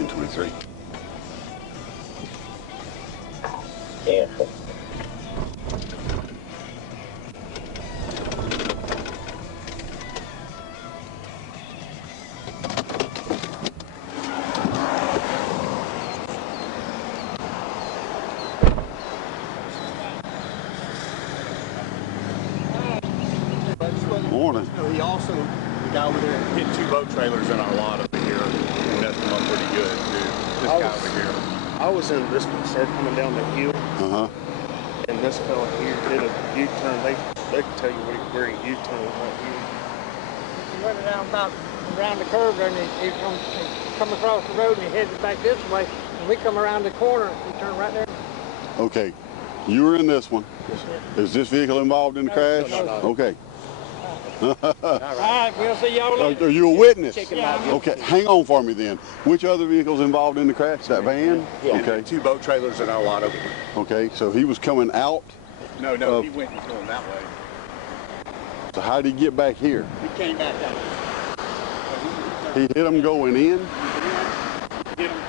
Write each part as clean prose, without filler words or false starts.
1023. Yeah. Morning. He also, the guy over there, hit 2 boat trailers in our lot over here and messed them up pretty good, too. This guy over here. I was in this one, started coming down the hill, and this fella here did a U-turn. They can tell you where he U-turned right here. He went down about around the curve there, and he come across the road, and he headed back this way. And we come around the corner, he turned right there. Okay, you were in this one. Yes, sir. Is this vehicle involved in the crash? No. Okay. All right, we'll see y'all later. Are you a witness? Yeah. Okay, hang on for me then. Which other vehicles involved in the crash? That van? Yeah. Okay. 2 boat trailers in our lot over here. Okay, so he was coming out. No, he went going that way. So how did he get back here? He came back out. He hit him going in? Hit him.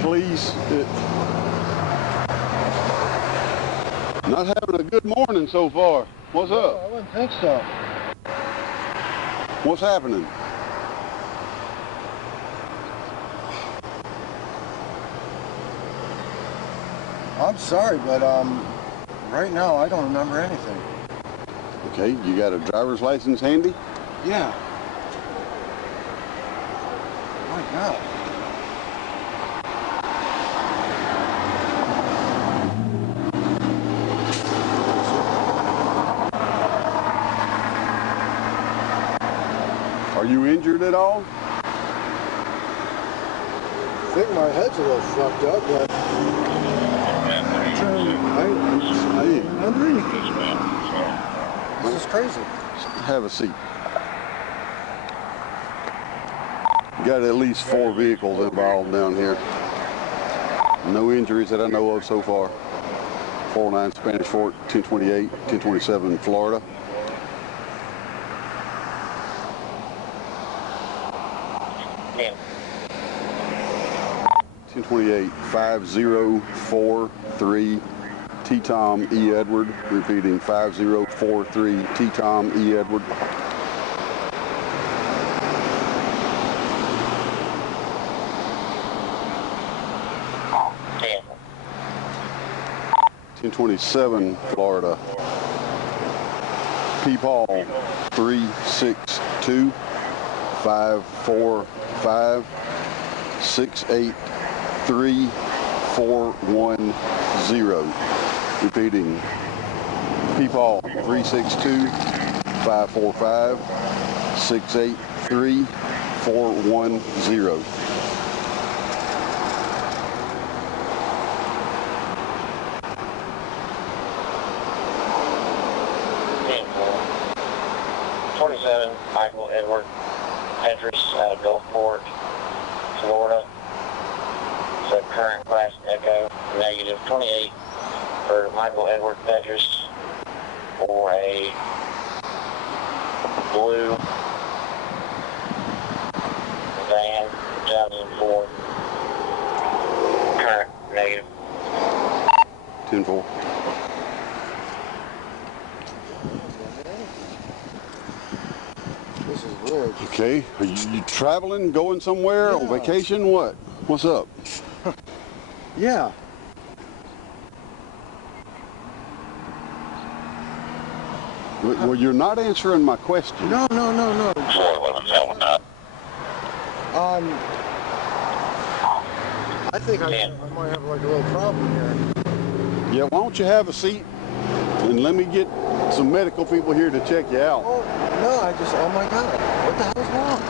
Please. Not having a good morning so far. What's up? I wouldn't think so. What's happening? I'm sorry, but right now I don't remember anything. Okay, you got a driver's license handy? Yeah. Right now. Are you injured at all? I think my head's a little fucked up, but this is crazy. Have a seat. Got at least 4 vehicles involved down here. No injuries that I know of so far. 409 Spanish Fort, 1028, 1027 Florida. Yeah. 1028 5043 T-Tom E. Edward. Repeating 5043 T-Tom E. Edward. Yeah. 1027 Florida. P. Paul 362 545 683 410. Repeating, P. Paul 362 545 683 410. Michael Edward Hendricks out of Gulfport, Florida. So current class echo negative 28 for Michael Edward Petrus for a blue van 2004. Current negative. 10-4. This is weird. Okay, are you traveling, going somewhere, on vacation, what? What's up? Yeah. Well, you're not answering my question. No. I think I might have like a little problem here. Yeah, why don't you have a seat and let me get some medical people here to check you out. Oh, no, oh my God, what the hell's wrong?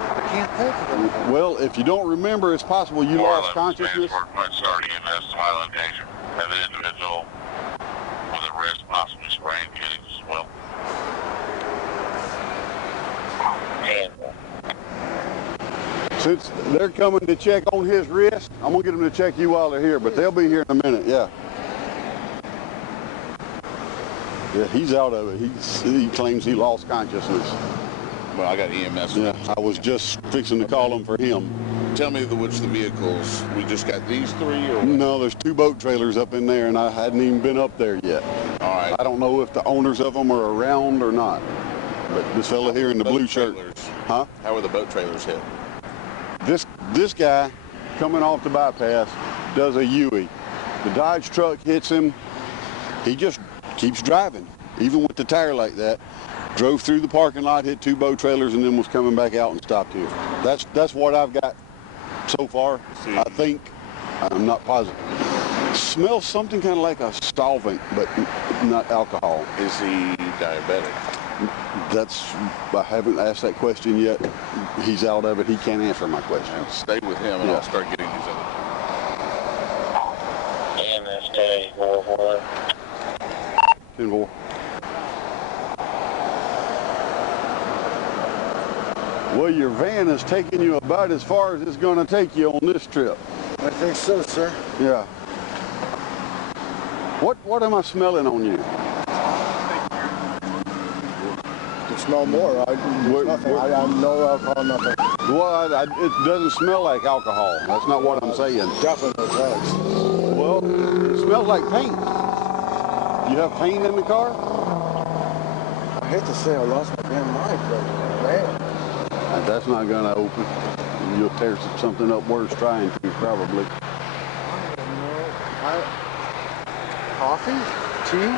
I can't think of it. Well, if you don't remember, it's possible you lost consciousness. Starting EMS to my location. Have an individual with a wrist, possibly sprained Jennings as well. And Since they're coming to check on his wrist, I'm gonna get them to check you while they're here, but they'll be here in a minute, yeah. Yeah, he's out of it. He claims he lost consciousness. Well, I got EMS. Yeah, I was just fixing to call him for him. Tell me which the vehicles. We just got these three, or what? No, there's 2 boat trailers up in there, and I hadn't even been up there yet. All right. I don't know if the owners of them are around or not. But this fella here in the blue shirt. Huh? How are the boat trailers hit? This guy coming off the bypass does a Huey. The Dodge truck hits him. He just keeps driving, even with the tire like that. Drove through the parking lot, hit 2 boat trailers, and then was coming back out and stopped here. That's what I've got so far. I think. I'm not positive. Smells something kind of like a solvent, but not alcohol. Is he diabetic? I haven't asked that question yet. He's out of it. He can't answer my question. Now, stay with him, and Yeah. I'll start getting these other. EMS 10-4. 10-4. Well, your van is taking you about as far as it's going to take you on this trip. I think so, sir. Yeah. What am I smelling on you? You smell more. There's nothing. I have no alcohol, nothing. Well, it doesn't smell like alcohol. That's not what I'm saying. Definitely no drugs. Well, it smells like paint. You have paint in the car? I hate to say I lost my damn mind, but man. That's not going to open. You'll tear something up worse trying to, probably. I don't know. Coffee? Tea?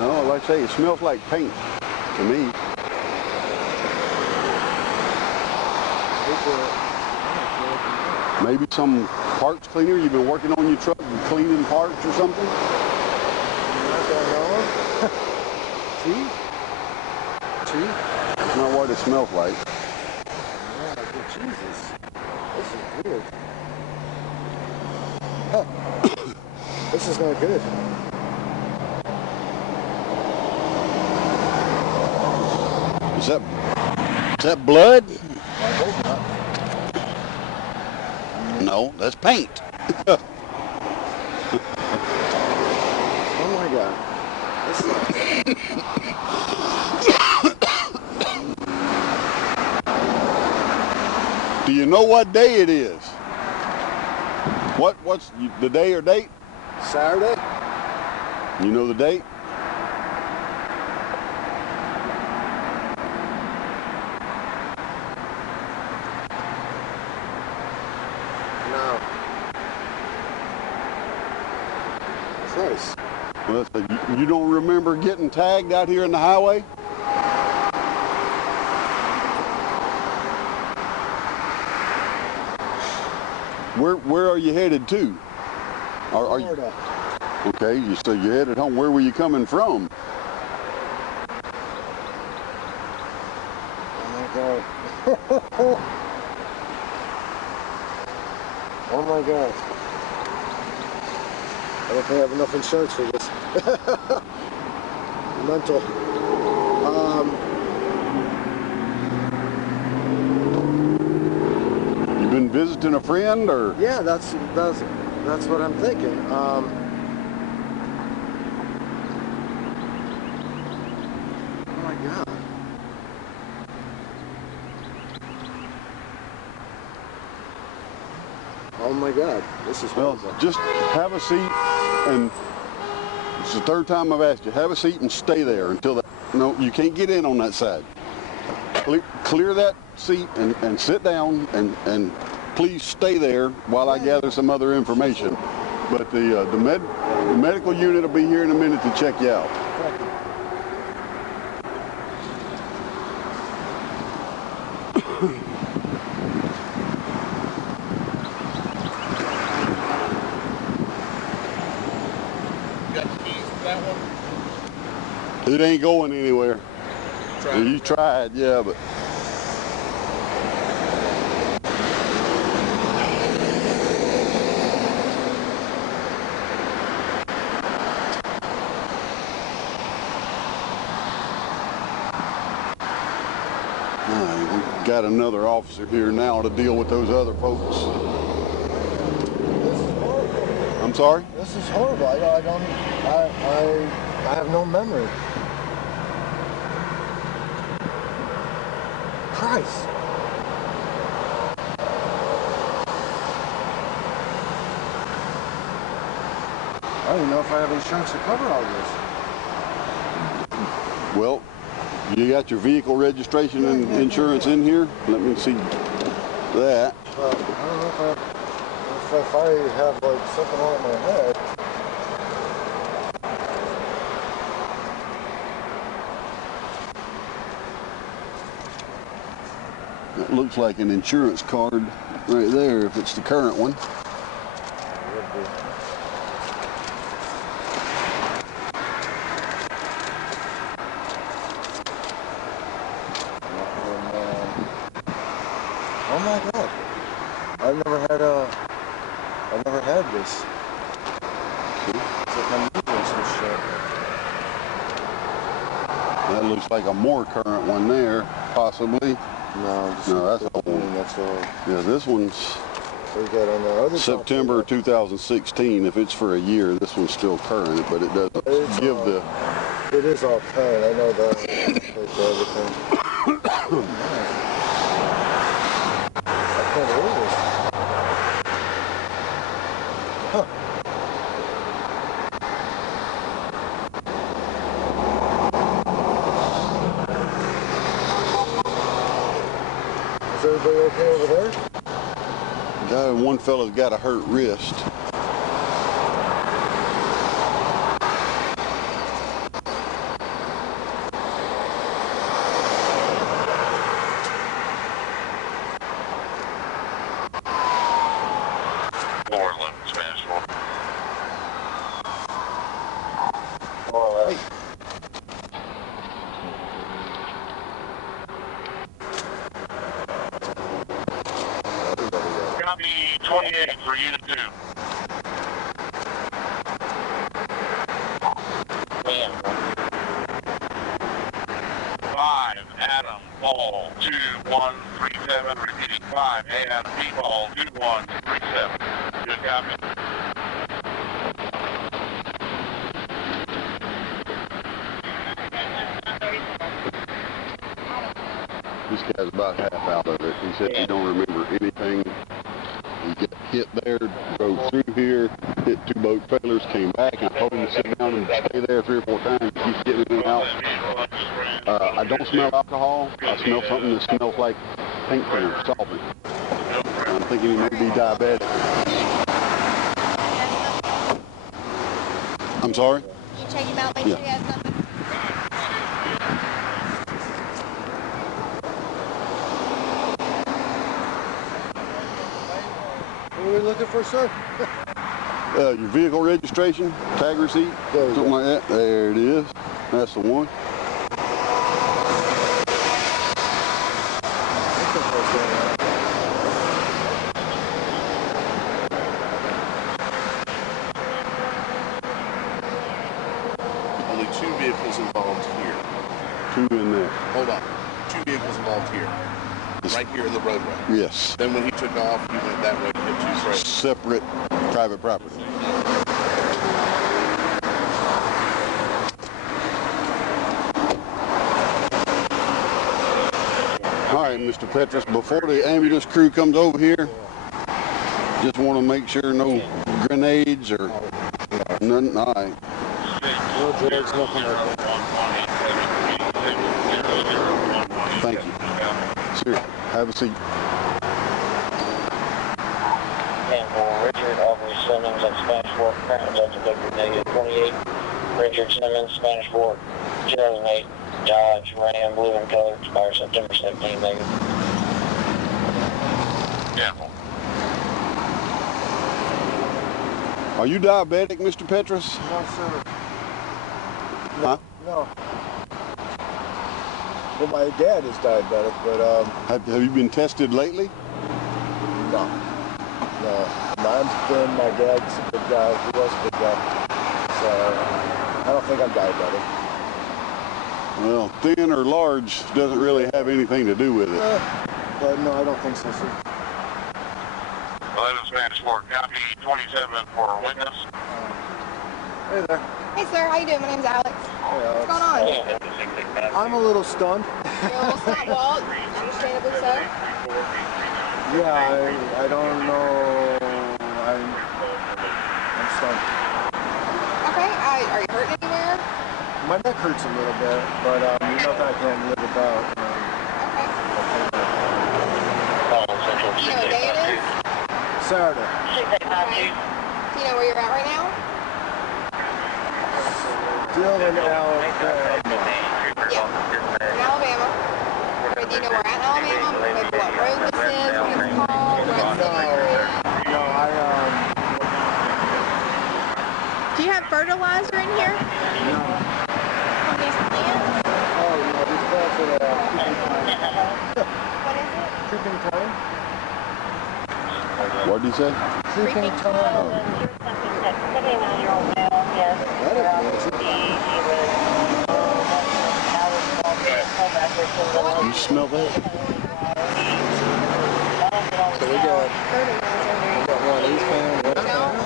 No, like I say, it smells like paint to me. Maybe some parts cleaner. You've been working on your truck and cleaning parts or something? I don't know. Tea? Tea? That's not what it smells like. Yeah, but Jesus. This is weird. Huh. This is not good. Is that blood? I hope not. No, that's paint. Oh my God. This is... Do you know what day it is? What's the day or date? Saturday? You know the date? No. It's nice. Well, you don't remember getting tagged out here in the highway? Where are you headed to? Are you, Florida. okay, so you're headed home. Where were you coming from? Oh my God. Oh my God. I don't think I have enough insurance for this. Mental. You been visiting a friend or? Yeah, that's what I'm thinking. Oh my God. Oh my God, this is Well, horrible. just have a seat, and it's the 3rd time I've asked you. Have a seat and stay there until that. No, you can't get in on that side. Clear that seat and sit down, and please stay there while I gather some other information. But the medical unit will be here in a minute to check you out. It ain't going anywhere. You tried, yeah, but. We've got another officer here now to deal with those other folks. This is horrible. I'm sorry? This is horrible. I I have no memory. Christ. I don't even know if I have insurance to cover all this. Well, you got your vehicle registration and insurance in here? Let me see that. I don't know if I have like something on in my head. It looks like an insurance card right there if it's the current one. Oh my God! I've never had this. It's like I'm doing some shit. That looks like a more current one there, possibly. No, that's old. That's all. Yeah, this one's We got on the other September 2016. If it's for a year, this one's still current, but it doesn't give the. It is all current. I know that. It's everything. I can't believe this. Huh. Is everybody okay over there? One fella's got a hurt wrist. Spanish Fork. Copy 28 for Unit 2. Man. 5, Adam, Paul, 2137, repeating 5, Adam, P. Paul, 2137. Good copy. This guy's about half out of it. He said he don't remember anything. He got hit there, drove through here, hit 2 boat trailers, came back, and I told him to sit down and stay there 3 or 4 times. He keeps getting in and out. I don't smell alcohol. I smell something that smells like paint thinner, solvent. I'm thinking he may be diabetic. I'm sorry? You check him out, make sure he has nothing. What are we looking for, sir? Your vehicle registration, tag receipt, something like that. There it is. That's the one. Only 2 vehicles involved here. 2 in there. Hold on. 2 vehicles involved here. Right here in the roadway. Yes. Then when he took off, he went that way to hit 2 trailers. Separate private property. All right, Mr. Petrus, before the ambulance crew comes over here, just want to make sure no grenades or nothing. All right. No drugs, nothing like that. Thank you. Sure. Have a seat. Richard Aubrey Simmons at Spanish Fork, current up to negative 28. Richard Simmons, Spanish Fork, 2008 Dodge Ram, blue and color, expires September 17, negative. Careful. Are you diabetic, Mr. Petrus? No, sir. Huh? No. Well, my dad is diabetic, but Have you been tested lately? no. No. I'm thin. My dad's a big guy. He was a big guy. So I don't think I'm diabetic. Well, thin or large doesn't really have anything to do with it. But no, I don't think so, sir. 11 Spanish Fork, copy 27 for witness. Hey there. Hey, sir. How you doing? My name's Alex. What's going on? I'm a little stunned. You're a little stunned, Walt. Understandably so. Yeah, I don't know. I'm stunned. Okay, are you hurt anywhere? My neck hurts a little bit, but nothing I can't live without. Okay. Do you know what day it is? Saturday. Okay. Do you know where you're at right now? Still in Alabama. Yeah. In Alabama. Okay, do you know where at in Alabama? Maybe what road this is, what it's called, what city you're in? No, Do you have fertilizer in here? no. From these plants? Oh, no, these plants are What is it? creeping time. What did he say? Creeping time. You smell that? So we got one of these fans. No?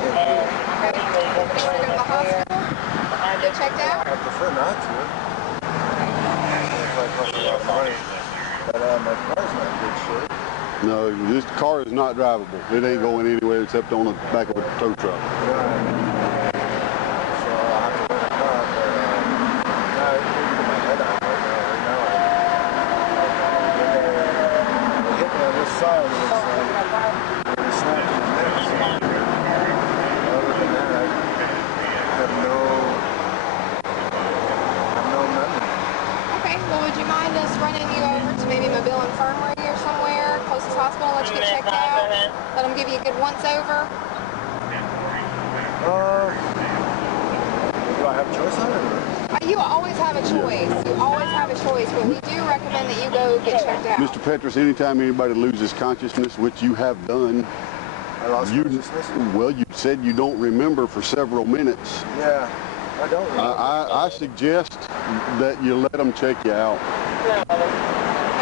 Okay. You want to go to the hospital? Get checked out? I prefer not to. If I cost a lot of money. But my car's not in good shape. No, this car is not drivable. It ain't going anywhere except on the back of a tow truck. Right. So I'll have to rent a car, but I can't get my head out right now. They hit me on this side and it's like they snapped in the neck. So other than that, I have no memory. Okay, well would you mind us running you over to maybe Mobile Infirmary or somewhere, closest hospital, let you get checked out? Let them give you a good once-over? Do I have a choice on it? You always have a choice. You always have a choice, but we do recommend that you go get checked out. Mr. Petrus, anytime anybody loses consciousness, which you have done, I lost consciousness? well, you said you don't remember for several minutes. Yeah, I don't remember. I suggest that you let them check you out.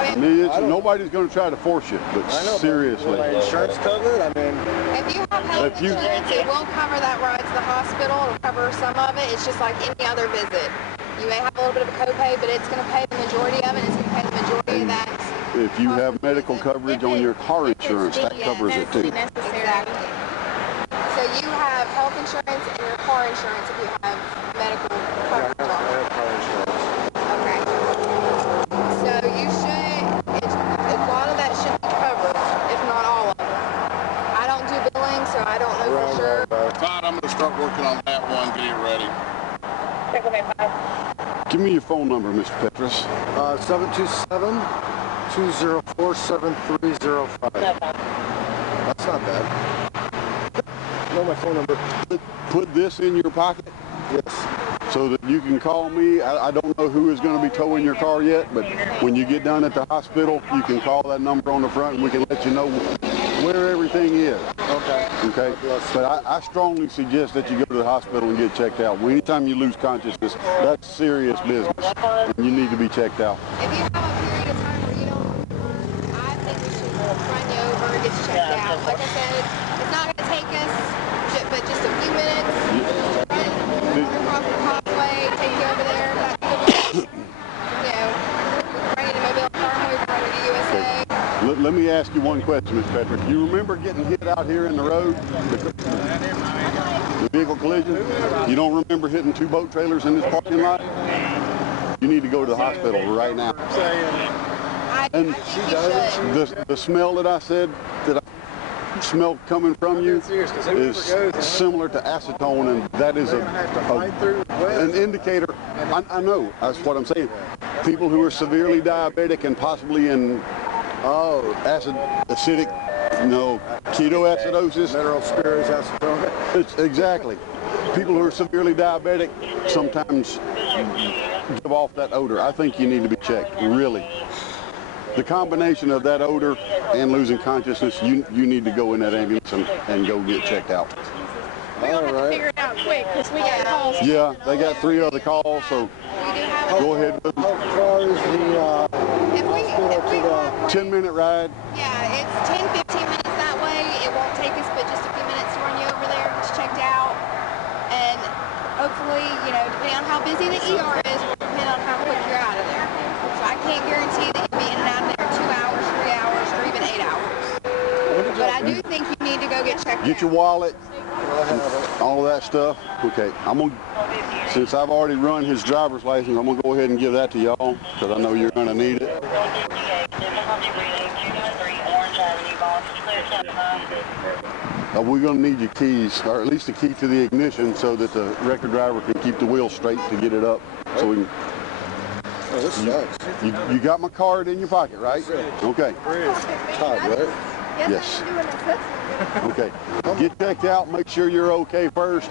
I mean, Nobody's going to try to force you, but I know, seriously. But will my insurance cover it? I mean, if you have health insurance, it will cover that ride to the hospital. It'll cover some of it. It's just like any other visit. You may have a little bit of a copay, but it's going to pay the majority of it. It's going to pay the majority of that. If you have medical coverage on your car insurance, that covers it too. Exactly. So you have health insurance and your car insurance if you have medical coverage on it. Okay. So you should, a lot of that should be covered, if not all of it. I don't do billing, so I don't know for sure. Todd, I'm going to start working on that one. Get it ready. Give me your phone number, Mr. Petrus. 727-204-7305. That's not bad. Know my phone number. Put this in your pocket Yes. so that you can call me. I don't know who is going to be towing your car yet, but when you get done at the hospital, you can call that number on the front and we can let you know where everything is. Okay. Okay? But I strongly suggest that you go to the hospital and get checked out. Anytime you lose consciousness, that's serious business, and you need to be checked out. If you have a period of time where you don't, I think we should run you over and get you checked out. Like I said, it's not going to take us but just a few minutes. Run across the causeway, take you over there. Bring you to Mobile Infirmary, bring you to USA. Let me ask you one question, Ms. Patrick. You remember getting hit out here in the road? The vehicle collision? You don't remember hitting two boat trailers in this parking lot? You need to go to the hospital right now. And the smell that I said, that I smell coming from you, is similar to acetone, and that is an indicator. I know, that's what I'm saying. People who are severely diabetic and possibly in ketoacidosis. Mineral spirits, acetone. Exactly. People who are severely diabetic sometimes give off that odor. I think you need to be checked, really. The combination of that odor and losing consciousness, you need to go in that ambulance and go get checked out. We're going to have to figure it out quick because we got calls. Yeah, they got 3 other calls, so go ahead. How far is the If we have 10-minute ride. Yeah, it's 10, 15 minutes that way. It won't take us but just a few minutes to run you over there, get you checked out, and hopefully actually, you know, depending on how busy the ER is, will depend on how quick you're out of there. So I can't guarantee that you'll be in and out of there in 2 hours, 3 hours, or even 8 hours. But I do think you need to go get checked out. Get your wallet, all of that stuff. Okay, I'm gonna, since I've already run his driver's license, I'm gonna go ahead and give that to y'all because I know you're gonna need it. We're gonna need your keys, or at least the key to the ignition, so that the record driver can keep the wheel straight to get it up. So we can. Oh, this sucks. You got my card in your pocket, right? Okay. Todd, right? Yes. Okay. Get checked out. Make sure you're okay first.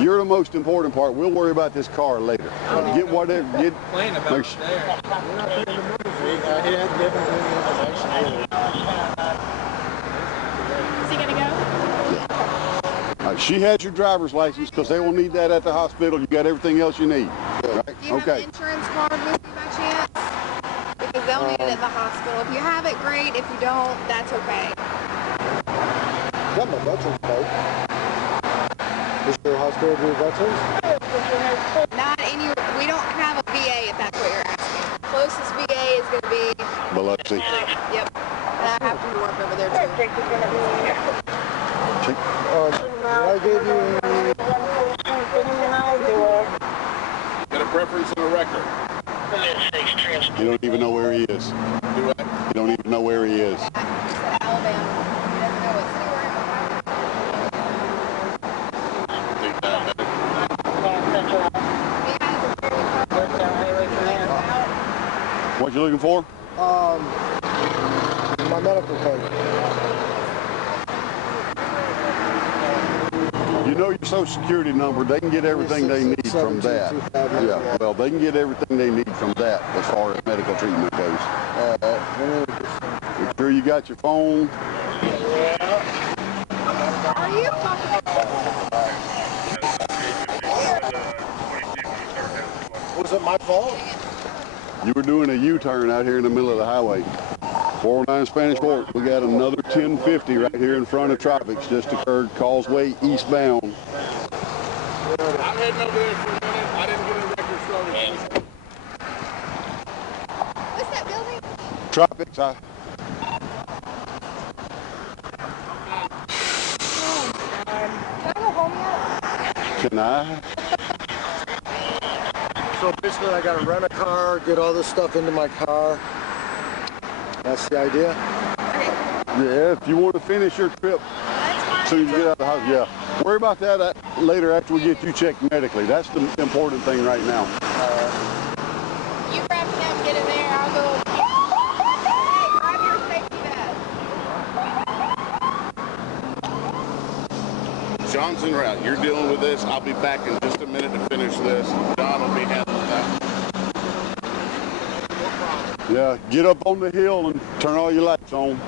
You're the most important part. We'll worry about this car later. Get whatever. Get. Make sure. Is he gonna go? She has your driver's license because they will need that at the hospital. You got everything else you need. Right? Do you have an insurance card with you by chance? Because they'll need it at the hospital. If you have it, great. If you don't, that's okay. Got my veterans card. Is there a hospital do veterans? Not any. We don't have a VA if that's what you're asking. Closest VA is going to be Biloxi. Yep. And I have to work over there too. I gave you. Got a preference and a record. You don't even know where he is. Do I? You don't even know where he is. Alabama. He doesn't know what city we're in. What you looking for? My medical card. You know your social security number. They can get everything they need from that. Yeah, well, they can get everything they need from that as far as medical treatment goes. Make sure you got your phone. Are you talking? Was it my fault? You were doing a U-turn out here in the middle of the highway. 409 Spanish Fork. We got another 1050 right here in front of Tropics. Just occurred, Causeway eastbound. I'm heading over there for a minute. I didn't get a record started. What's that building? Tropics, Oh my God. Can I go home yet? Can I? So basically I gotta rent a car, get all this stuff into my car. That's the idea? Okay. Yeah, if you want to finish your trip as soon as you get out of the house, yeah. Worry about that later after we get you checked medically. That's the important thing right now. You grab him, get in there, I'll go. Hey, grab your safety vest. John's en route. You're dealing with this. I'll be back in just a minute to finish this. John will be handling that. Yeah, get up on the hill and turn all your lights on. I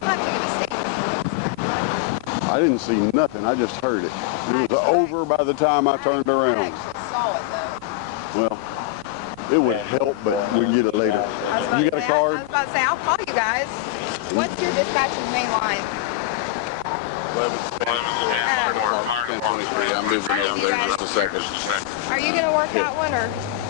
don't have to get a safety. I didn't see nothing. I just heard it. It was over by the time I turned I around. actually saw it though. Well, it would help, but we'll get it later. You got a card? I was about to say, I'll call you guys. What's your dispatcher's main line? 1023. I'm moving over there in just a second. Are you going to work that one or?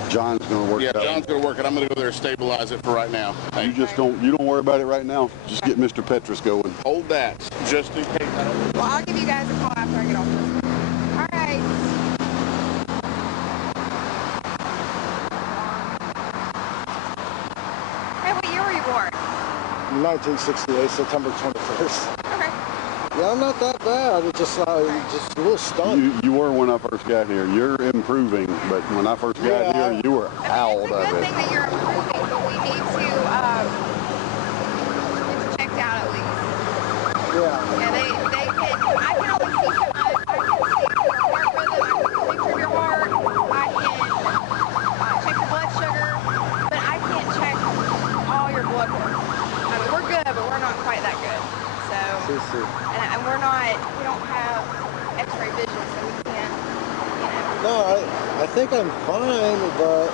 John's gonna work Yeah, that John's going to work it. I'm going to go there and stabilize it for right now. You just don't worry about it right now. Just get Mr. Petrus going. Hold that, just in case I don't... Well, I'll give you guys a call after I get off this. All right. Hey, what year were you born? 1968, September 21st. Okay. Yeah, I'm not that bad. It's just a little stunned. You were when I first got here. You're improving, but when I first got here, you were out It's a of good it. thing that you're improving, but we need to get you checked out at least. Yeah. Yeah, they can, I can only see so much. I can see your heart rhythm, I can picture your heart, I can check your blood sugar, but I can't check all your blood work. I mean, we're good, but we're not quite that good. So, and we don't have x-ray vision, so we can't, you know. No, I think I'm fine, but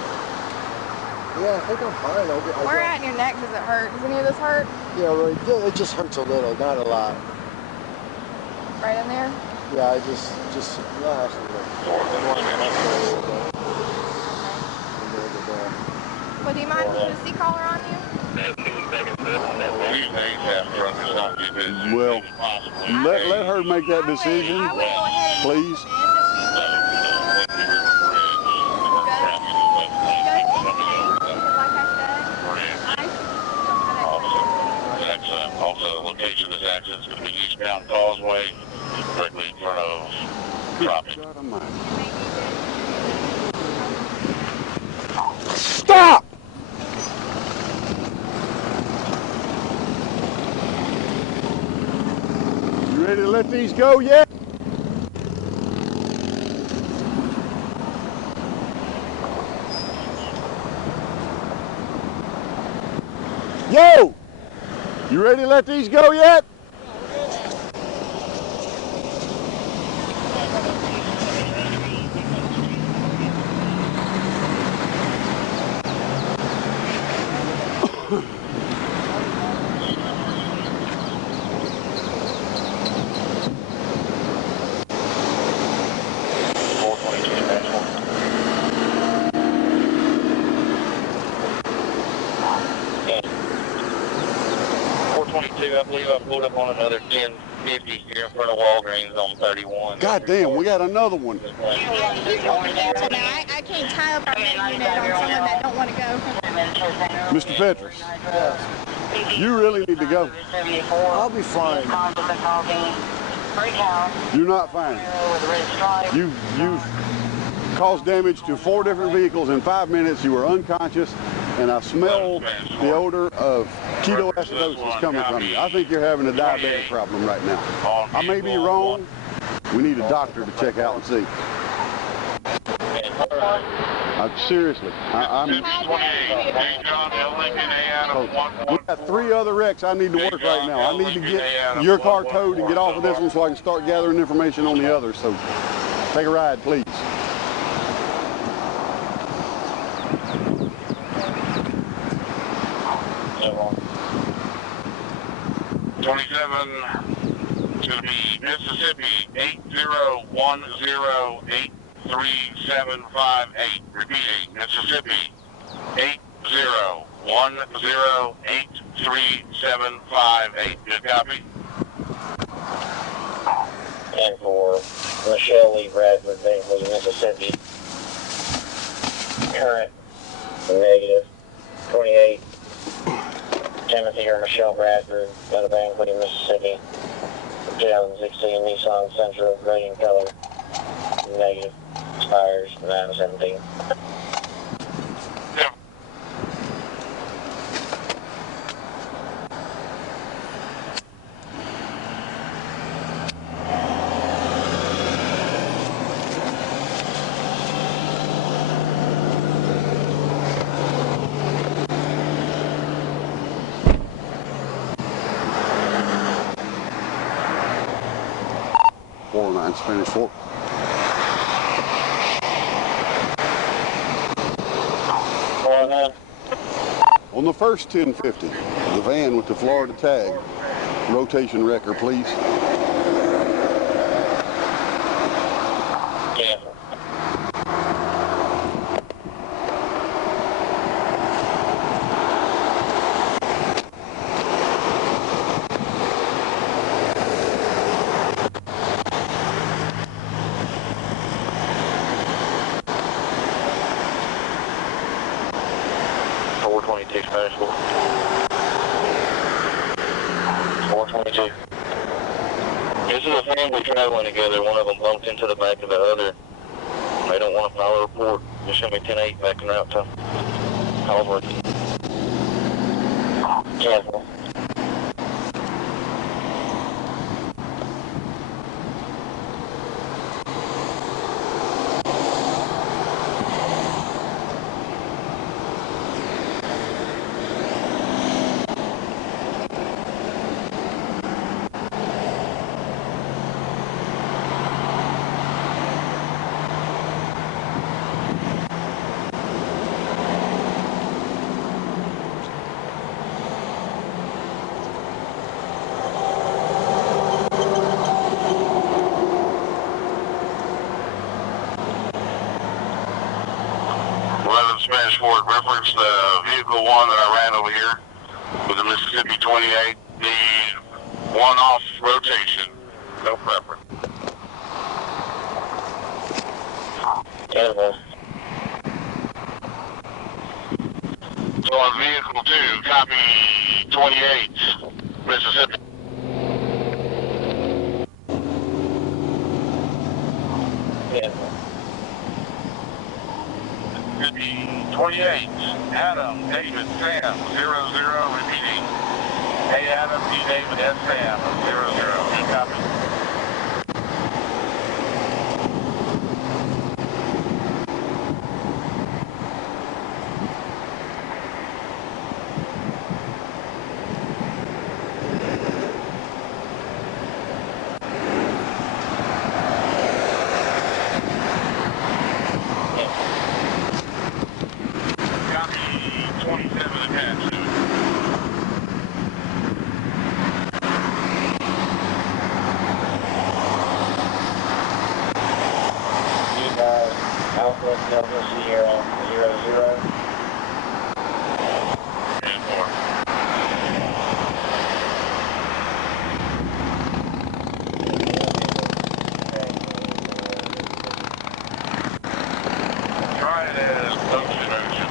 yeah, I think I'm fine. Where at in your neck does it hurt? Does any of this hurt? Yeah, well, it just hurts a little, not a lot. Right in there? Yeah, I just you'll have to look. Well, do you mind putting a seat collar on you? Well, let her make that decision, I would go ahead and please. Also, the location of this accident is going to be eastbound Causeway, directly in front of Tropic. Stop! You ready to let these go yet? Yo! You ready to let these go yet? I believe I pulled up on another 1050 here in front of Walgreens on 31. God damn, we got another one. I can't tie up our unit on someone that don't want to go. Mr. Petrus, you really need to go. I'll be fine. You're not fine. You've caused damage to 4 different vehicles in 5 minutes. You were unconscious, and I smell the odor of ketoacidosis coming from you. I think you're having a diabetic problem right now. I may be wrong. We need a doctor to check out and see. Seriously, we got 3 other wrecks I need to work right now. I need to get your car towed and get off of this one so I can start gathering information on the others. So take a ride, please. It's going to be Mississippi 8010833758. Repeating, Mississippi 8010833758. Good copy? And for Michelle Lee Bradford, Bankley, Mississippi. Current negative 28. Timothy or Michelle Bradford, out of Bankley, Mississippi. 2016 Nissan Sentra, gray in color. Negative. Expires 9/17. Spanish Fork. On the first 1050, the van with the Florida tag, rotation wrecker, please. Yeah. 422 Spanish Fork. 422. This is a family traveling together. One of them bumped into the back of the other. They don't want to file a report. Just show me 10-8 backing out to Halworth. Cancel. Spanish Fort, reference the vehicle 1 that I ran over here with the Mississippi 28. Need one-off rotation, no preference. So on vehicle 2, copy 28, Mississippi. Mississippi 28, Adam, David, Sam, 00, repeating. Hey Adam, D. David, S. Sam, 00. Good copy. Copy 27 attached to it. Alpha Delta Sierra 00. And 4. Try it as ocean ocean.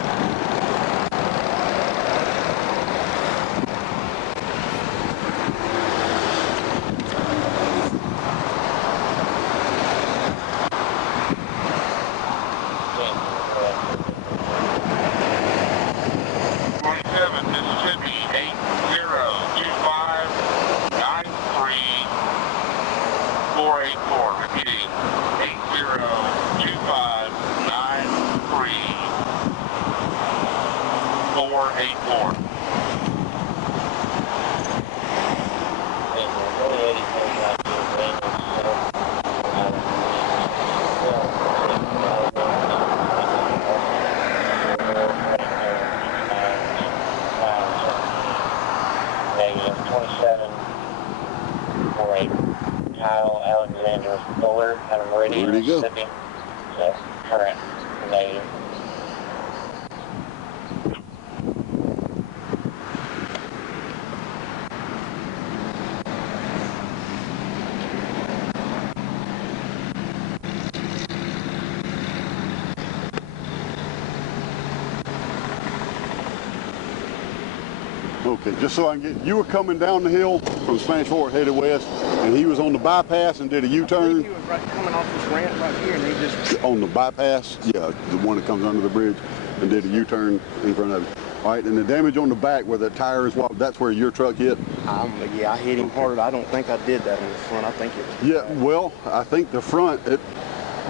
Mississippi 802593 repeating 802593 2748. Kyle Alexander Fuller out of Meridian, Mississippi. So, current negative. Okay, just so I can get, you were coming down the hill from Spanish Fort headed west, and he was on the bypass and did a U-turn? He was right coming off this ramp right here, and he just... On the bypass? Yeah, the one that comes under the bridge, and did a U-turn in front of it. All right, and the damage on the back where the tire is, that's where your truck hit? Yeah, I hit him hard. I don't think I did that in the front. I think it was... Yeah, well, I think the front, it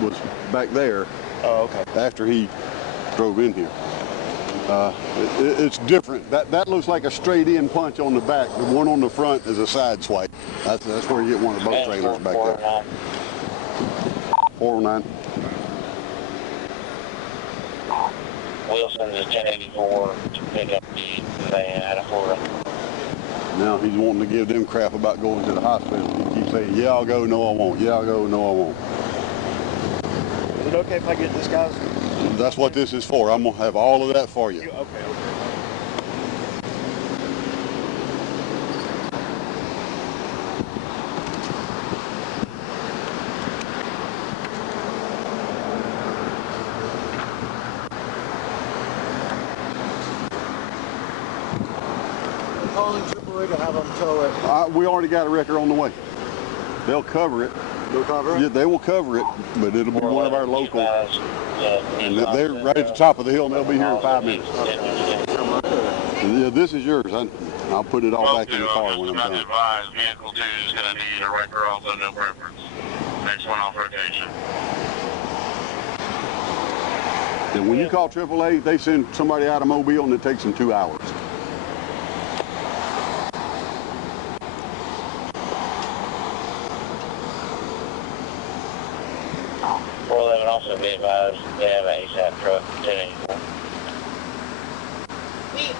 was back there. Oh, okay. After he drove in here. It's different. That looks like a straight-in punch on the back. The one on the front is a side swipe. That's where you get one of the boat trailers back there. 409. Wilson's a 1084 to pick up the van out of Florida. Now he's wanting to give them crap about going to the hospital. He keeps saying, yeah, I'll go, no, I won't. Yeah, I'll go, no, I won't. Is it okay if I get this guy's... That's what this is for. I'm going to have all of that for you. Okay. Calling AAA to have them tow it. We already got a wrecker on the way. They'll cover it. They'll cover it? Yeah, they will cover it, but it'll be one of our local. And they're right at the top of the hill, and they'll be here in 5 minutes. Yeah, this is yours. I'll put it all back in the car when I'm done. Advised, vehicle 2 is going to need a wrecker, also no preference. Next one off rotation. And when you call AAA, they send somebody out of Mobile, and it takes them 2 hours. Also be advised, they have an ASAP truck, 1084.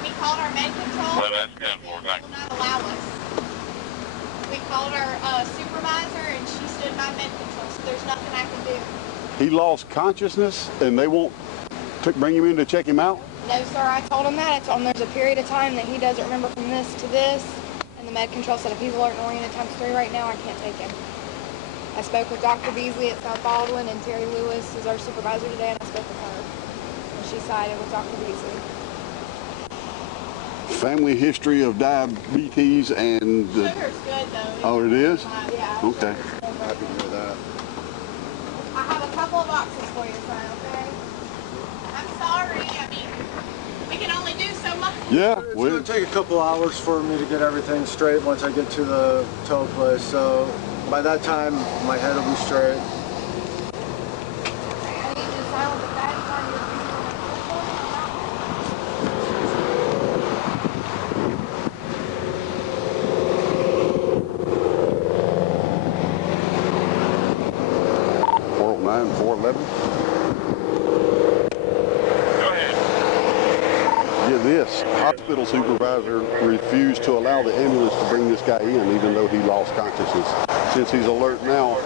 We called our med control. Well, that's 10-4, will not allow us. We called our supervisor, and she stood by med control, so there's nothing I can do. He lost consciousness, and they won't bring him in to check him out? No, sir, I told him that. I told him there's a period of time that he doesn't remember from this to this. And the med control said if he's alert and oriented times 3 right now, I can't take him. I spoke with Dr. Beasley at South Baldwin, and Terry Lewis is our supervisor today, and I spoke with her. And she sided with Dr. Beasley. Family history of diabetes and... Sugar's good, though. Oh, it is? Yeah. Okay. I'm happy to hear that. I have a couple of boxes for you, son, okay? I'm sorry. I mean, we can only do so much. Yeah. It's going to take a couple hours for me to get everything straight once I get to the tow place. So by that time, my head will be straight. I need you to sign with the badge on your This hospital supervisor refused to allow the ambulance to bring this guy in, even though he lost consciousness. Since he's alert now,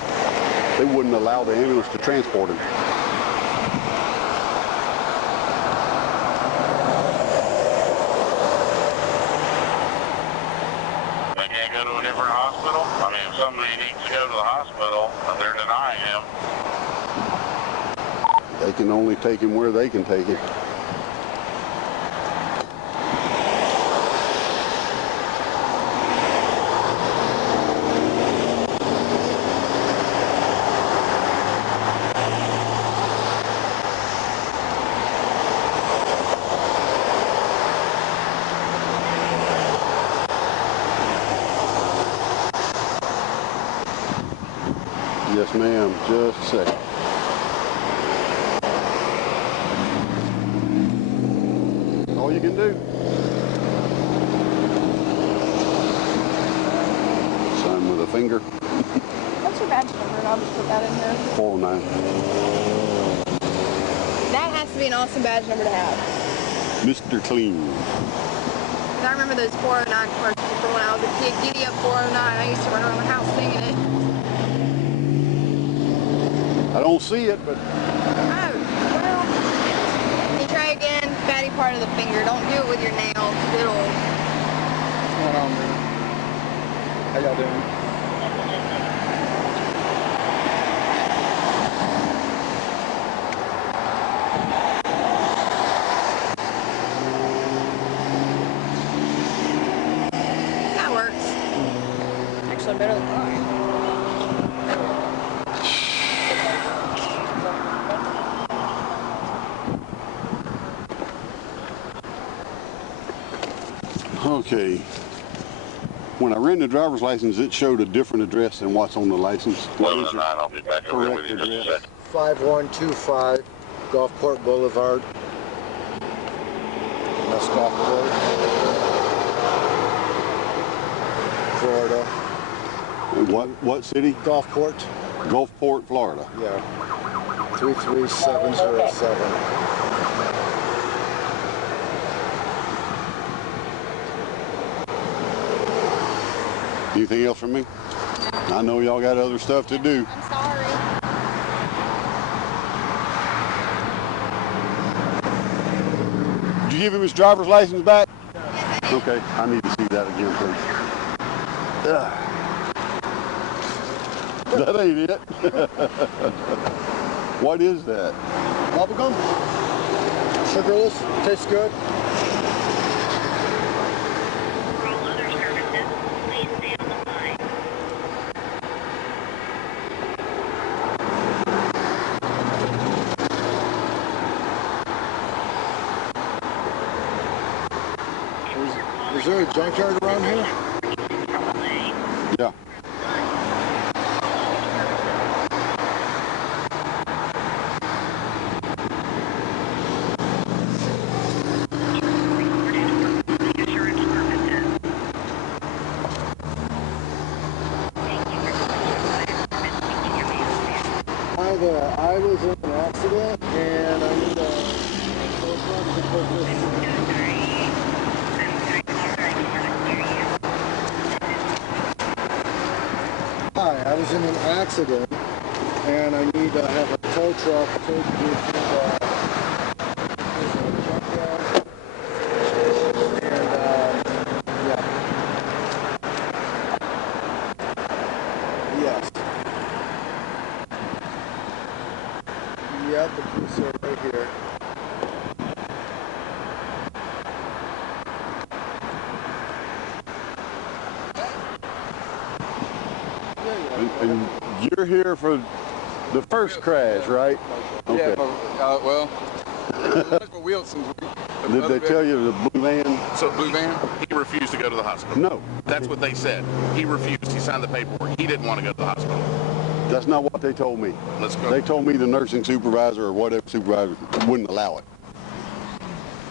they wouldn't allow the ambulance to transport him. They can't go to a different hospital? I mean, if somebody needs to go to the hospital and they're denying him. They can only take him where they can take him. Yes, ma'am. Just a second. All you can do. Sign with a finger. What's your badge number? And I'll just put that in here. 409. That has to be an awesome badge number to have. Mr. Clean. Because I remember those 409 commercials from when I was a kid. Giddy up 409. I used to run around the house singing it. I don't see it, but... Oh, well, you try again, fatty part of the finger. Don't do it with your nails. It'll... What's going on, man? How y'all doing? That works. Actually, better than mine. Okay. When I ran the driver's license, it showed a different address than what's on the license. What is your I'll be back over with you just a second. 5125 Gulfport Boulevard. That's Gulfport, Florida. What city? Gulfport. Gulfport, Florida. Yeah. 33707. Anything else from me? I know y'all got other stuff to do. I'm sorry. Did you give him his driver's license back? Yes, I did. Okay, I need to see that again, please. That ain't it. What is that? Bubblegum. Sugarless. Tastes good. Is there a junkyard around here? Yeah. Hi there. I was in an accident and I need a tow truck to put this. Hi, I was in an accident and I need to have a tow truck to And you're here for the first crash, right? Okay. Yeah, well, look for Wilson. Did they tell you the blue van? So blue van, he refused to go to the hospital. No. That's what they said. He refused. He signed the paperwork. He didn't want to go to the hospital. That's not what they told me. Let's go. They told me the nursing supervisor or whatever supervisor wouldn't allow it.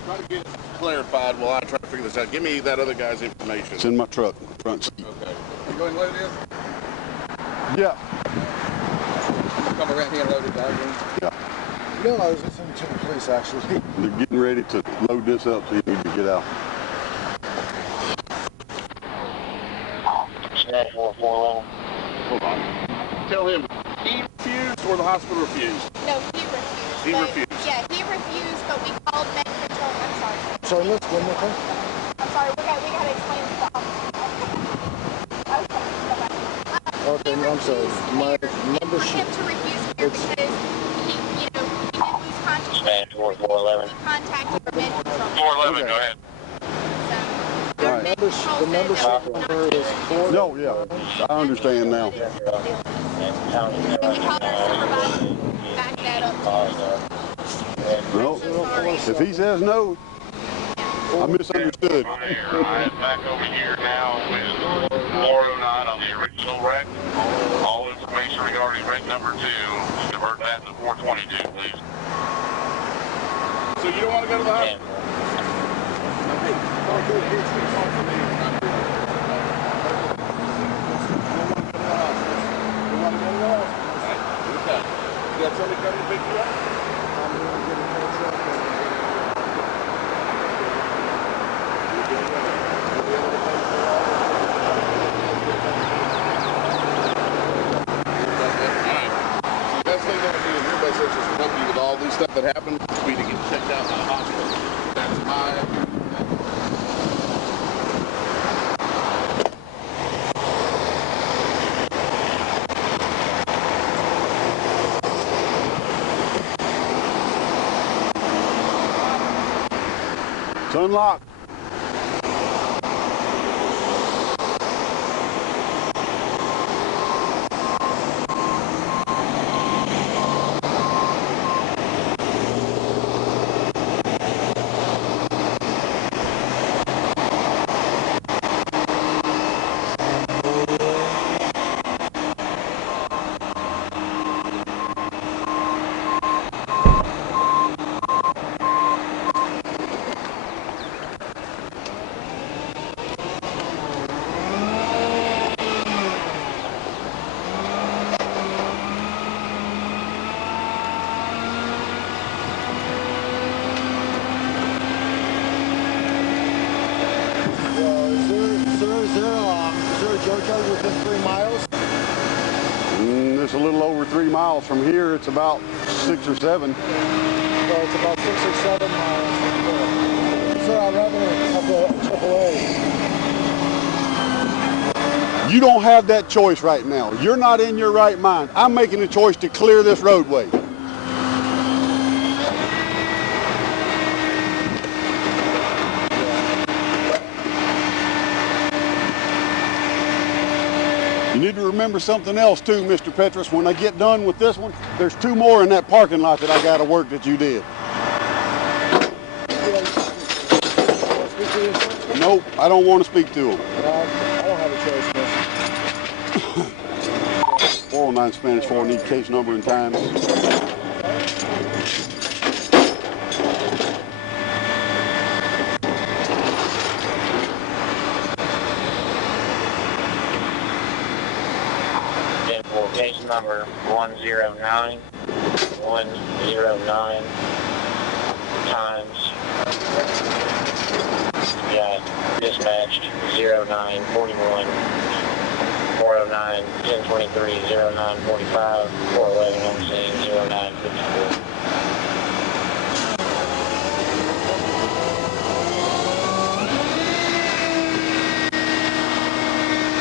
Try to get it clarified while I try to figure this out. Give me that other guy's information. It's in my truck, front seat. Okay. You going to load this? Yeah. Come around here and load it down. Yeah. No, I was listening to the police actually. They're getting ready to load this up, so you need to get out. Smash 411. Hold on. Tell him he refused or the hospital refused. No, he refused. He refused. Yeah, he refused, but we called med control. I'm sorry. Sorry, let's one more time. I'm sorry, we gotta explain this to Okay, no, I'm sorry. My for membership. him to refuse here because he did lose consciousness. Smash 411. We contacted our med control. 411, Okay. go ahead. So, All right. The membership number is 4. No, yeah, I understand now. And we called our supervisor, back that up to us. No, if he says no, I misunderstood. I'm back over here now with 409 on the original wreck. All information regarding wreck number 2, divert that to 422, please. So you don't want to go to the hospital? You got somebody coming to pick you up? With all these stuff that happened, we need to get checked out by the hospital. That's my... It's unlocked. Within 3 miles? It's a little over 3 miles from here. It's about 6 or 7. Well, it's about 6 or 7 miles. Sir, I'd rather have the AAA. You don't have that choice right now. You're not in your right mind. I'm making a choice to clear this roadway. You need to remember something else too, Mr. Petrus. When I get done with this one, there's 2 more in that parking lot that I got to work that you did. Nope, I don't want to speak to him. I don't have a choice, miss. 409 Spanish 4, need case number and times. Case number 109 times. Yeah, dispatched 0941 409 1023 0945 411 on scene 0954.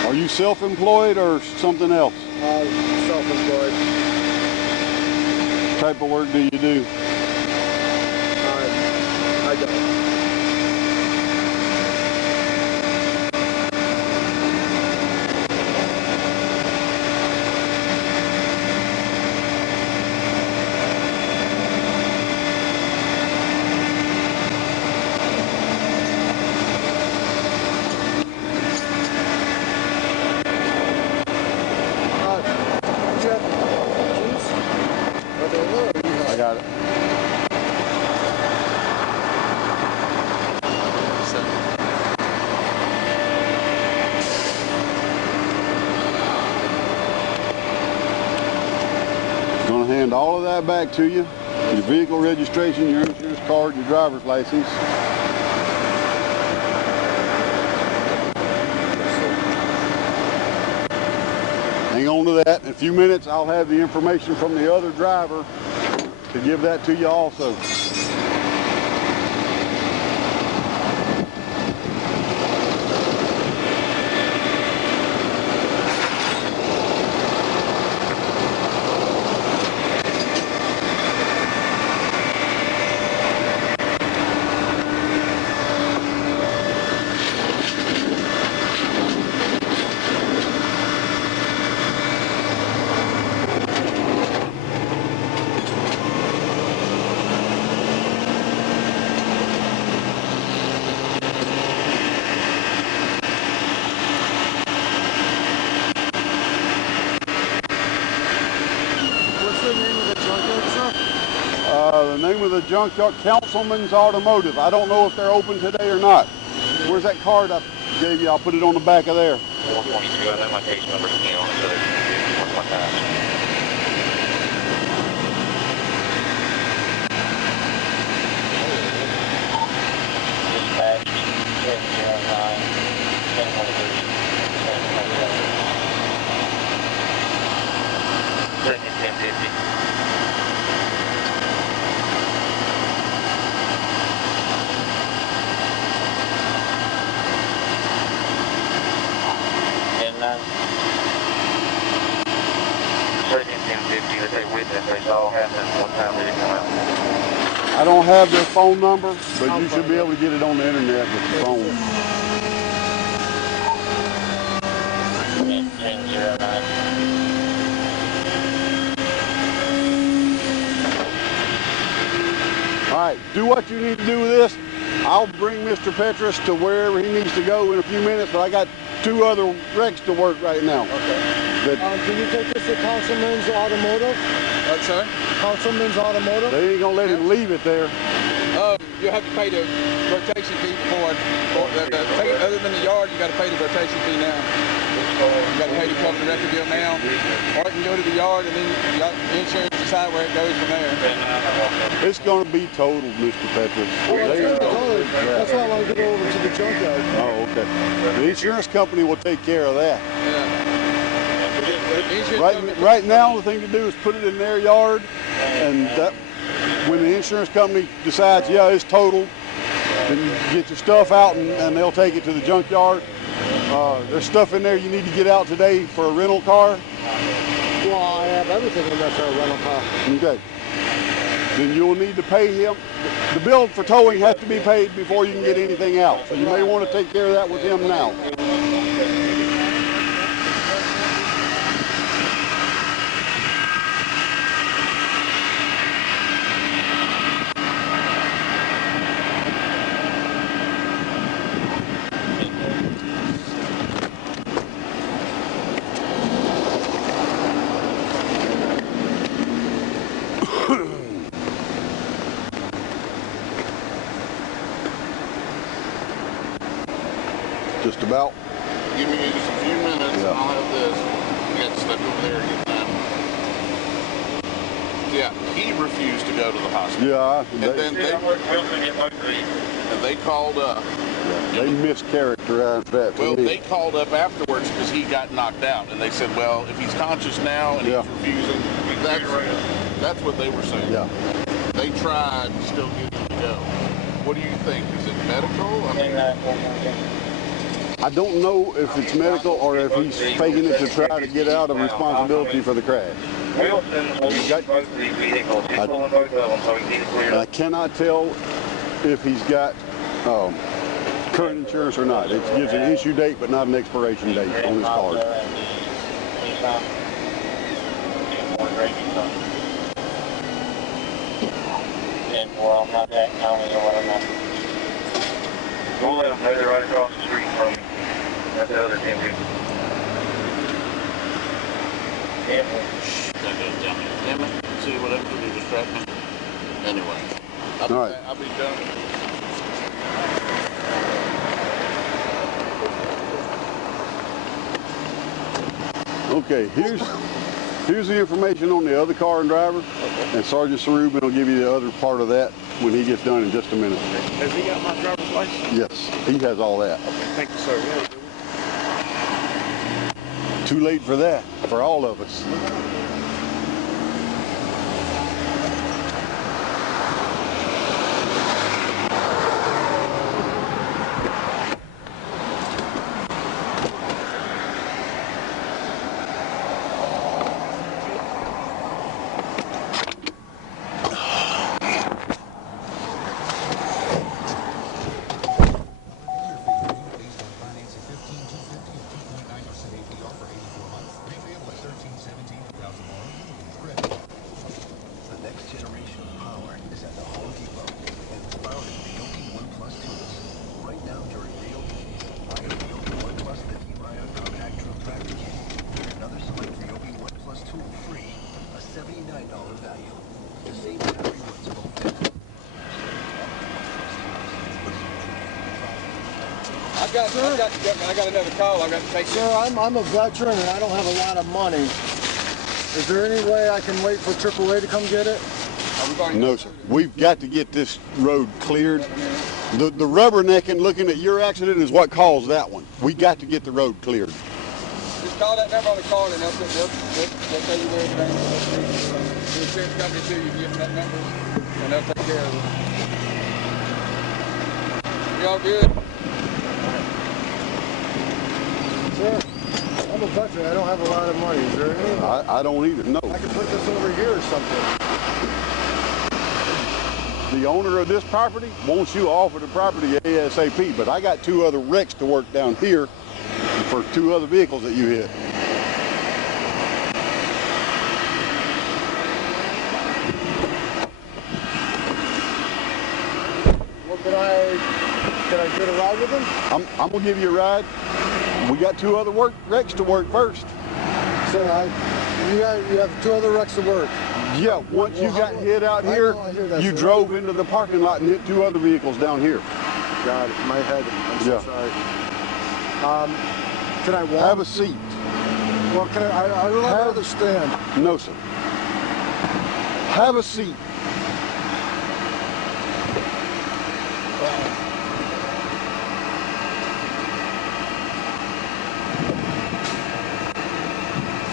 Are you self-employed or something else? Self-employed. What type of work do you do? I don't. all of that back to you. Your vehicle registration, your insurance card, your driver's license. Hang on to that. In a few minutes, I'll have the information from the other driver to give that to you also. The name of the junkyard, Councilman's Automotive. I don't know if they're open today or not. Where's that card I gave you? I'll put it on the back of there. 422, I know my case number's on it, so one more time. Dispatch 1009 1023 1050. I don't have their phone number, but you should be able to get it on the internet with the phone. 1009. All right, do what you need to do with this. I'll bring Mr. Petrus to wherever he needs to go in a few minutes, but I got 2 other wrecks to work right now. Okay. Can you take this to Councilman's Automotive? What's that? Councilman's Automotive? They ain't gonna let him leave it there. You'll have to pay the rotation fee for it. Other than the yard, you got to pay the rotation fee now. You got to pay to cover the record deal now, or you can go to the yard and then the insurance decide where it goes from there. It's gonna be totaled, Mr. Petrus. That's why I want to go over to the junkyard. Oh, okay. The insurance company will take care of that. Yeah. Right now, the thing to do is put it in their yard, and that, when the insurance company decides, yeah, it's totaled, then you get your stuff out and they'll take it to the junkyard. There's stuff in there you need to get out today for a rental car. Well, I have everything in there for a rental car. Okay. Then you'll need to pay him. The bill for towing has to be paid before you can get anything out. So you may want to take care of that with him now. Just about. Give me just a few minutes and I'll have this. You got to step over there and get that. Yeah, he refused to go to the hospital. Yeah. And they called up. Yeah, they mischaracterized that to Well, me. they called up afterwards because he got knocked out. And they said, well, if he's conscious now and he's refusing, that's what they were saying. Yeah. They tried to still get him to go. What do you think? Is it medical? I mean, I don't know if it's medical or if he's faking it to try to get out of responsibility for the crash. I cannot tell if he's got current insurance or not. It gives an issue date but not an expiration date on his card. Well, I'm not that county or whatever. We'll let them know they're right across the street from me. That's the other 10 people. that goes down there. Damn it. See whatever to do, distract me. Anyway. I'll be done. Okay, Here's the information on the other car and driver, and Sergeant Sarubin will give you the other part of that when he gets done in just a minute. Has he got my driver's license? Yes, he has all that. Okay, thank you, sir. Yeah. Too late for that, for all of us. I got another call I got to take. Sir, I'm a veteran and I don't have a lot of money. Is there any way I can wait for AAA to come get it? No, sir. We've got to get this road cleared. The rubbernecking looking at your accident is what caused that one. We got to get the road cleared. Just call that number on the card and they'll tell you where everything is. The insurance company too, you can give them that number and they'll take care of it. You all good? Sir, I'm a veteran. I don't have a lot of money. Is there any? I don't either. No. I can put this over here or something. The owner of this property wants you to offer the property ASAP, but I got 2 other wrecks to work down here for 2 other vehicles that you hit. Well, can I get a ride with him? I'm gonna give you a ride. We got 2 other wrecks to work first. So you have 2 other wrecks to work. Yeah, once you got hit out here, you drove into the parking lot and hit 2 other vehicles down here. Got it. My head. I'm so sorry. Can I walk? Have a seat. Well, can I don't understand. No, sir. Have a seat.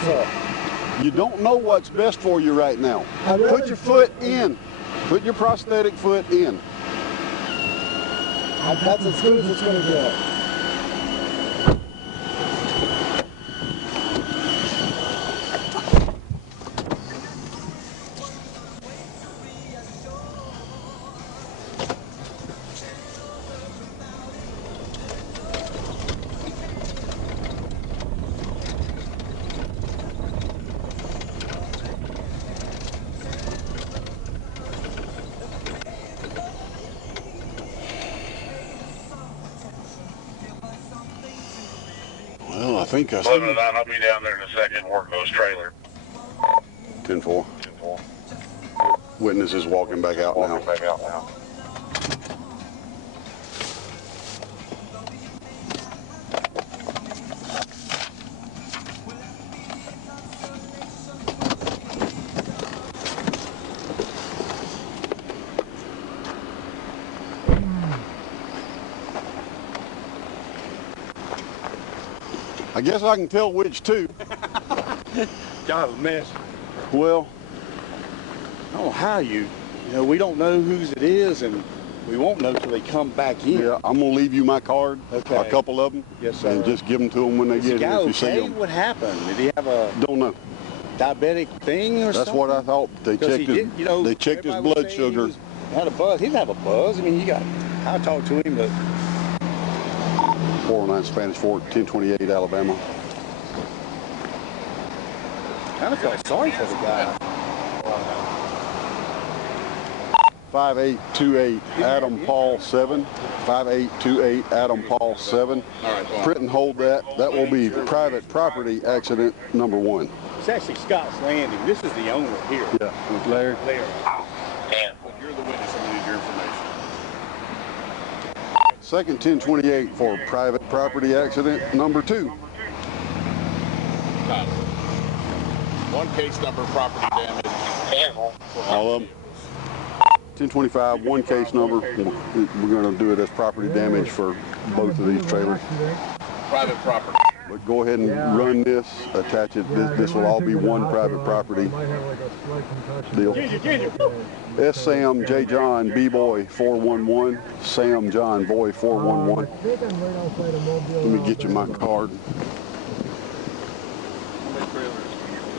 So, you don't know what's best for you right now. Put your foot in. Put your prosthetic foot in. That's as good as it's going to get. Well, I think I see. 11 to 9, I'll be down there in a second, working those trailer. 10-4. 10-4. Witness is walking back out now. Walking back out now. I guess I can tell which 2. Y'all a mess. Well, I don't know how you know, we don't know whose it is, and we won't know till they come back in. yeah, I'm gonna leave you my card, Okay. a couple of them, Yes, sir. and just give them to them when they Is the get guy here if you see okay? them. What happened? Did he have a Don't know. diabetic thing or That's something? what I thought. They 'Cause checked he his, did, you know, they checked his everybody was blood saying sugar. He had a buzz. He didn't have a buzz. I mean, I talked to him, but 409 Spanish Fort, 1028 Alabama. kind of felt sorry for the guy. 5828 Adam Paul 7. 5828 Adam Paul 7. Print and hold that. That will be private property accident number 1. It's actually Scott's Landing. This is the owner here. Yeah, with Larry. Larry. And You're the witness, I'm gonna need your information. Second 1028 for private property accident number 2. One case number, property damage. All of them. 1025, one case number. We're going to do it as property damage for both of these trailers. Private property. But go ahead and run this, attach it. This will all be one private property deal. S. Sam J. John B. Boy 411. Sam John Boy 411. Let me get you my card.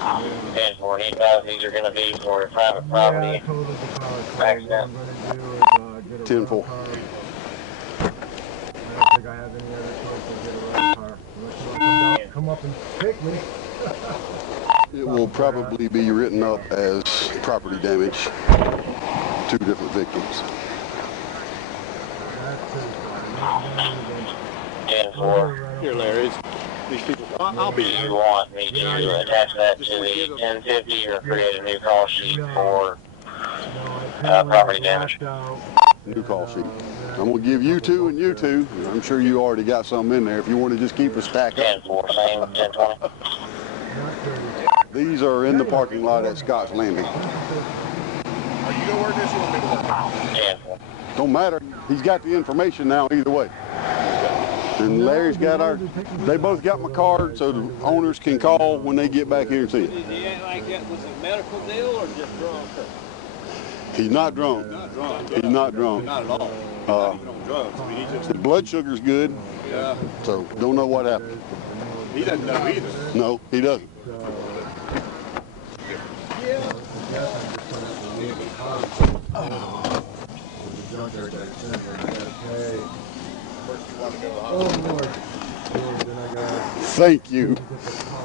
1045, these are going to be for private property. Accident. 10-4. Come up and pick me. It will probably be written up as property damage. 2 different victims. 10-4. Here, Larry. These people, I'll be Do you want me to attach that to the 1050 or create a new call sheet for property damage? New call sheet. I'm going to give you 2 and you 2. I'm sure you already got some in there. If you want to just keep a stack up. 10-4, same, 1020. These are in the parking lot at Scott's Landing. Are you going to work this or you want me to work? 10-4. Don't matter. He's got the information now either way. And Larry's got they both got my card so the owners can call when they get back here and see it. Did he act like that was a medical deal or just drunk? He's not drunk. He's not drunk. Not at all. Not even on drugs. I mean, he just, His blood sugar's good. yeah. So don't know what happened. He doesn't know either. No, he doesn't. Thank you.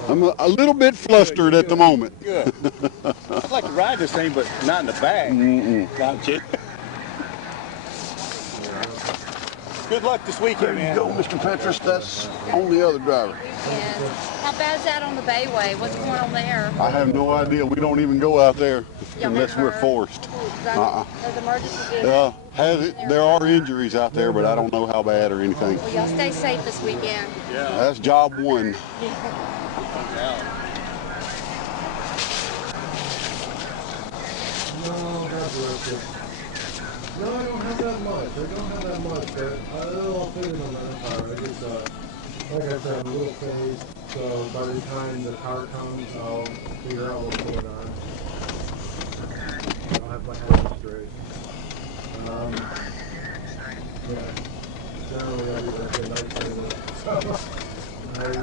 I'm a little bit flustered at the moment. Good. I'd like to ride this thing, but not in the bag. Gotcha. Good luck this weekend, There you man. go, Mr. Petrus. That's on the other driver. How bad is that on the Bayway? What's going on there? I have no idea. We don't even go out there Y'all unless we're never- forced. There's emergency vehicles. There are injuries out there, but I don't know how bad or anything. Well, y'all stay safe this weekend. That's job 1. No, I don't have that much. I don't have that much, but they're all fitting on the Empire. I just, like I said, I'm a little phased, so by the time the car comes, I'll figure out what's going on. I'll have my head straight. Yeah. Generally, I do like a night